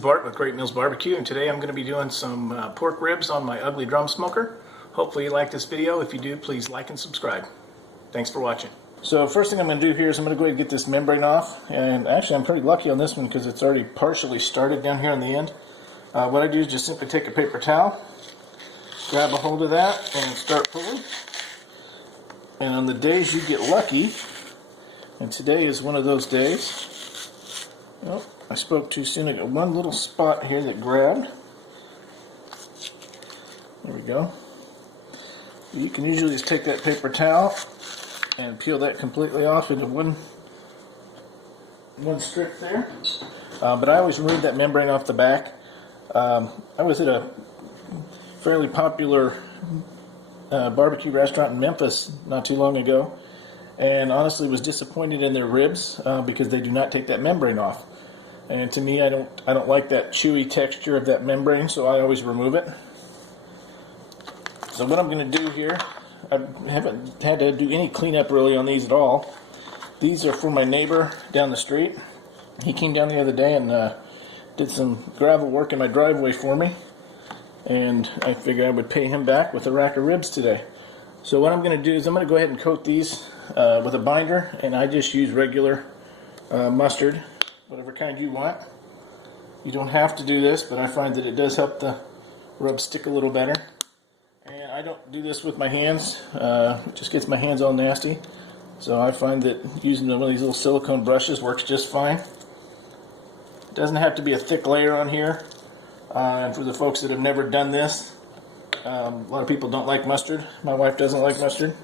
Bart with Great Meals Barbecue, and today I'm going to be doing some pork ribs on my ugly drum smoker. Hopefully you like this video. If you do, please like and subscribe. Thanks for watching. So first thing I'm going to do here is I'm going to go ahead and get this membrane off, and actually I'm pretty lucky on this one because it's already partially started down here on the end. What I do is just simply take a paper towel, grab a hold of that, and start pulling. And on the days you get lucky, and today is one of those days. Oh, I spoke too soon. I got one little spot here that grabbed. There we go. You can usually just take that paper towel and peel that completely off into one strip there. But I always remove that membrane off the back. I was at a fairly popular barbecue restaurant in Memphis not too long ago, and honestly was disappointed in their ribs because they do not take that membrane off. And to me, I don't like that chewy texture of that membrane, so I always remove it. So what I'm going to do here, I haven't had to do any cleanup really on these at all. These are from my neighbor down the street. He came down the other day and did some gravel work in my driveway for me, and I figured I would pay him back with a rack of ribs today. So what I'm going to do is I'm going to go ahead and coat these with a binder, and I just use regular mustard, whatever kind you want. You don't have to do this, but I find that it does help the rub stick a little better. And I don't do this with my hands. It just gets my hands all nasty. So I find that using one of these little silicone brushes works just fine. It doesn't have to be a thick layer on here. And for the folks that have never done this, a lot of people don't like mustard. My wife doesn't like mustard.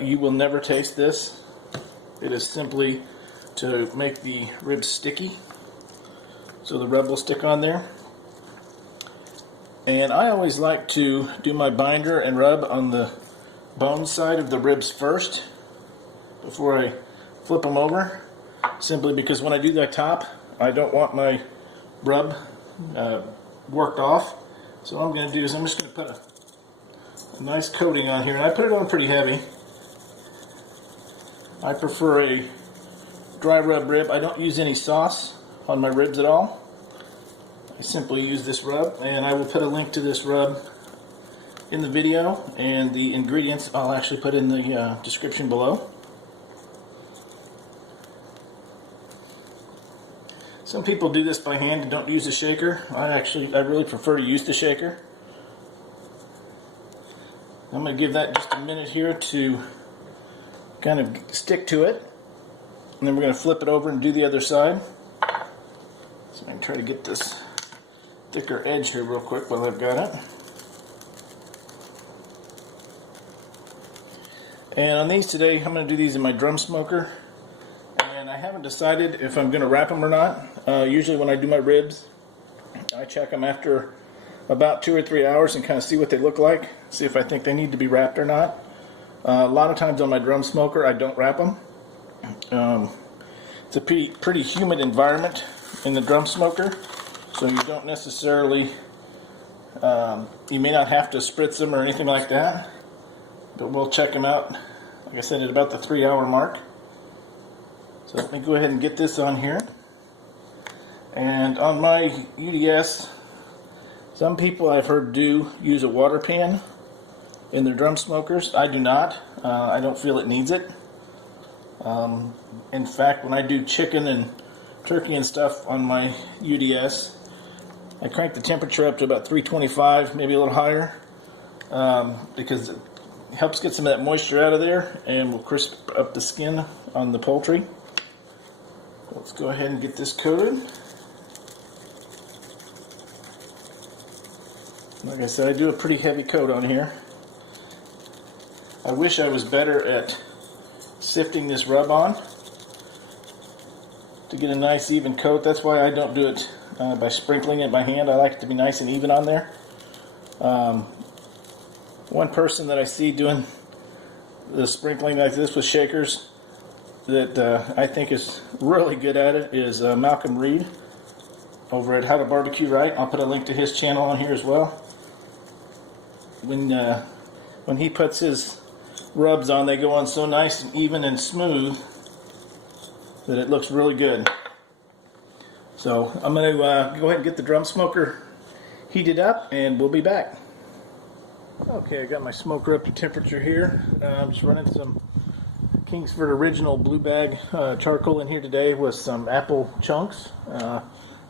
You will never taste this. It is simply to make the ribs sticky, so the rub will stick on there. And I always like to do my binder and rub on the bone side of the ribs first before I flip them over, simply because when I do the top, I don't want my rub worked off. So what I'm going to do is I'm just going to put a nice coating on here. And I put it on pretty heavy. I prefer a dry rub rib. I don't use any sauce on my ribs at all. I simply use this rub, and I will put a link to this rub in the video, and the ingredients I'll actually put in the description below. Some people do this by hand and don't use a shaker. I really prefer to use the shaker. I'm going to give that just a minute here to kind of stick to it, and then we're going to flip it over and do the other side. So I can try to get this thicker edge here real quick while I've got it. And on these today, I'm going to do these in my drum smoker. And I haven't decided if I'm going to wrap them or not. Usually when I do my ribs, I check them after about 2 or 3 hours and kind of see what they look like, see if I think they need to be wrapped or not. A lot of times on my drum smoker, I don't wrap them. It's a pretty humid environment in the drum smoker, so you don't necessarily, you may not have to spritz them or anything like that, but we'll check them out, like I said, at about the 3-hour mark. So let me go ahead and get this on here. And on my UDS, some people I've heard do use a water pan in their drum smokers. I do not. I don't feel it needs it. In fact, when I do chicken and turkey and stuff on my UDS, I crank the temperature up to about 325, maybe a little higher, because it helps get some of that moisture out of there and will crisp up the skin on the poultry. Let's go ahead and get this coated. Like I said, I do a pretty heavy coat on here. I wish I was better at sifting this rub on to get a nice even coat. That's why I don't do it by sprinkling it by hand. I like it to be nice and even on there. One person that I see doing the sprinkling like this with shakers that I think is really good at it is Malcolm Reed over at How to Barbecue Right. I'll put a link to his channel on here as well. When he puts his rubs on, they go on so nice and even and smooth that it looks really good. So I'm going to go ahead and get the drum smoker heated up, and we'll be back. Okay, I got my smoker up to temperature here. I'm just running some Kingsford Original Blue Bag charcoal in here today with some apple chunks.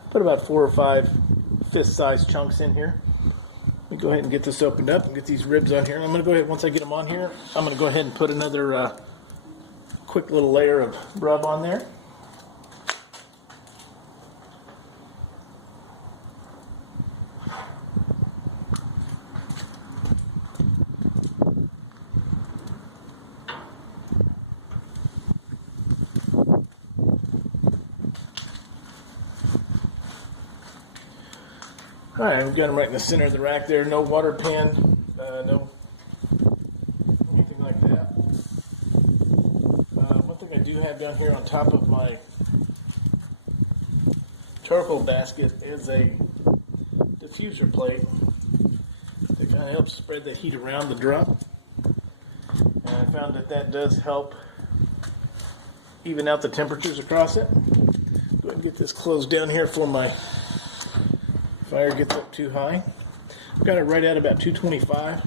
Put about 4 or 5 fist-sized chunks in here. Let me go ahead and get this opened up and get these ribs on here. And I'm going to go ahead, once I get them on here, I'm going to go ahead and put another quick little layer of rub on there. Alright, we've got them right in the center of the rack there. No water pan, no anything like that. One thing I do have down here on top of my charcoal basket is a diffuser plate that kind of helps spread the heat around the drum. And I found that that does help even out the temperatures across it. Go ahead and get this closed down here for my fire gets up too high. I've got it right at about 225.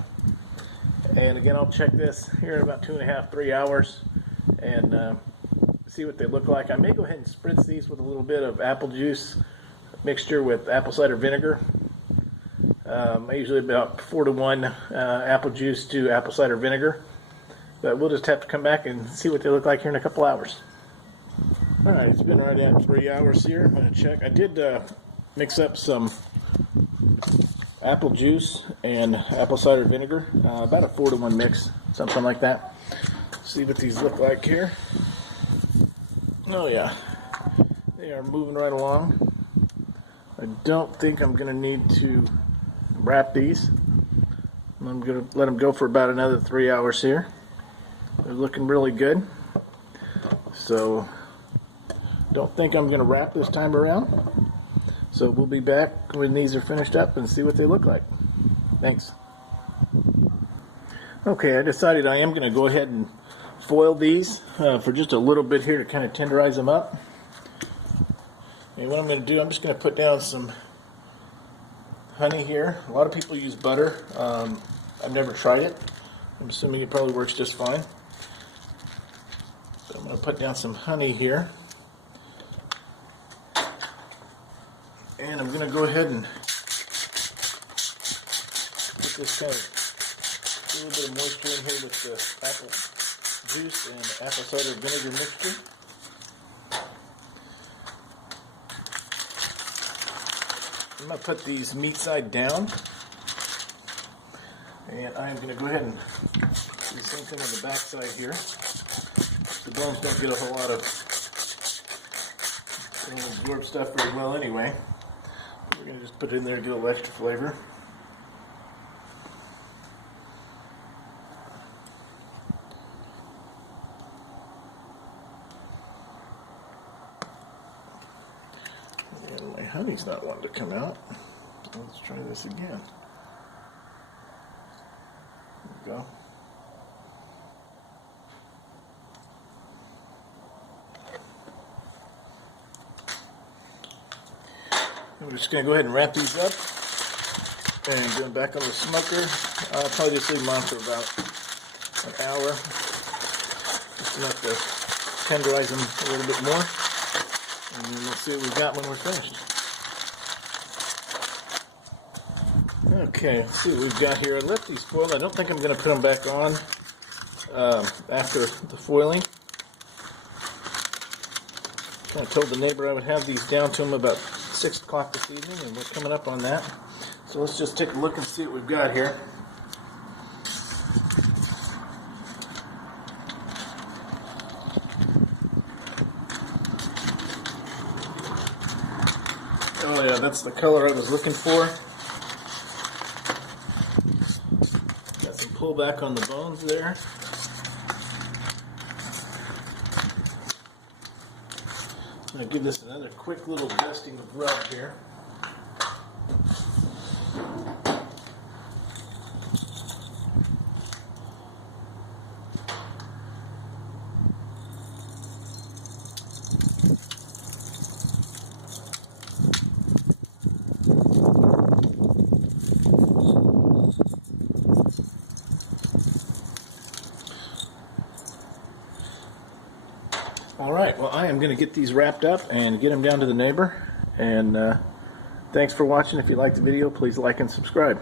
And again, I'll check this here in about 2.5, 3 hours and see what they look like. I may go ahead and spritz these with a little bit of apple juice mixture with apple cider vinegar. I usually about 4 to 1 apple juice to apple cider vinegar. But we'll just have to come back and see what they look like here in a couple hours. Alright, it's been right at 3 hours here. I'm going to check. I did mix up some apple juice and apple cider vinegar, about a 4 to 1 mix, something like that. See what these look like here. Oh yeah, they are moving right along. I don't think I'm going to need to wrap these. I'm going to let them go for about another 3 hours here. They're looking really good. So, don't think I'm going to wrap this time around. So we'll be back when these are finished up and see what they look like. Thanks. Okay, I decided I am going to go ahead and foil these for just a little bit here to kind of tenderize them up. And what I'm going to do, I'm just going to put down some honey here. A lot of people use butter. I've never tried it. I'm assuming it probably works just fine. So I'm going to put down some honey here. And I'm going to go ahead and put this kind of a little bit of moisture in here with the apple juice and apple cider vinegar mixture. I'm going to put these meat side down. And I'm going to go ahead and do the same thing on the back side here. The bones don't get a whole lot of, they don't absorb stuff very well anyway. We're going to just put it in there to get a little extra flavor. And my honey's not wanting to come out. Let's try this again. There we go. We're just going to go ahead and wrap these up and go back on the smoker. I'll probably just leave them on for about an hour, just enough to tenderize them a little bit more, and then we'll see what we've got when we're finished. Okay, let's see what we've got here. I left these foiled. I don't think I'm going to put them back on after the foiling. I told the neighbor I would have these down to him about 6 o'clock this evening, and we're coming up on that. So let's just take a look and see what we've got here. Oh yeah, that's the color I was looking for. Got some pullback on the bones there. I'm going to give this another quick little dusting of rub here. Alright, well I am going to get these wrapped up and get them down to the neighbor. And thanks for watching. If you liked the video, please like and subscribe.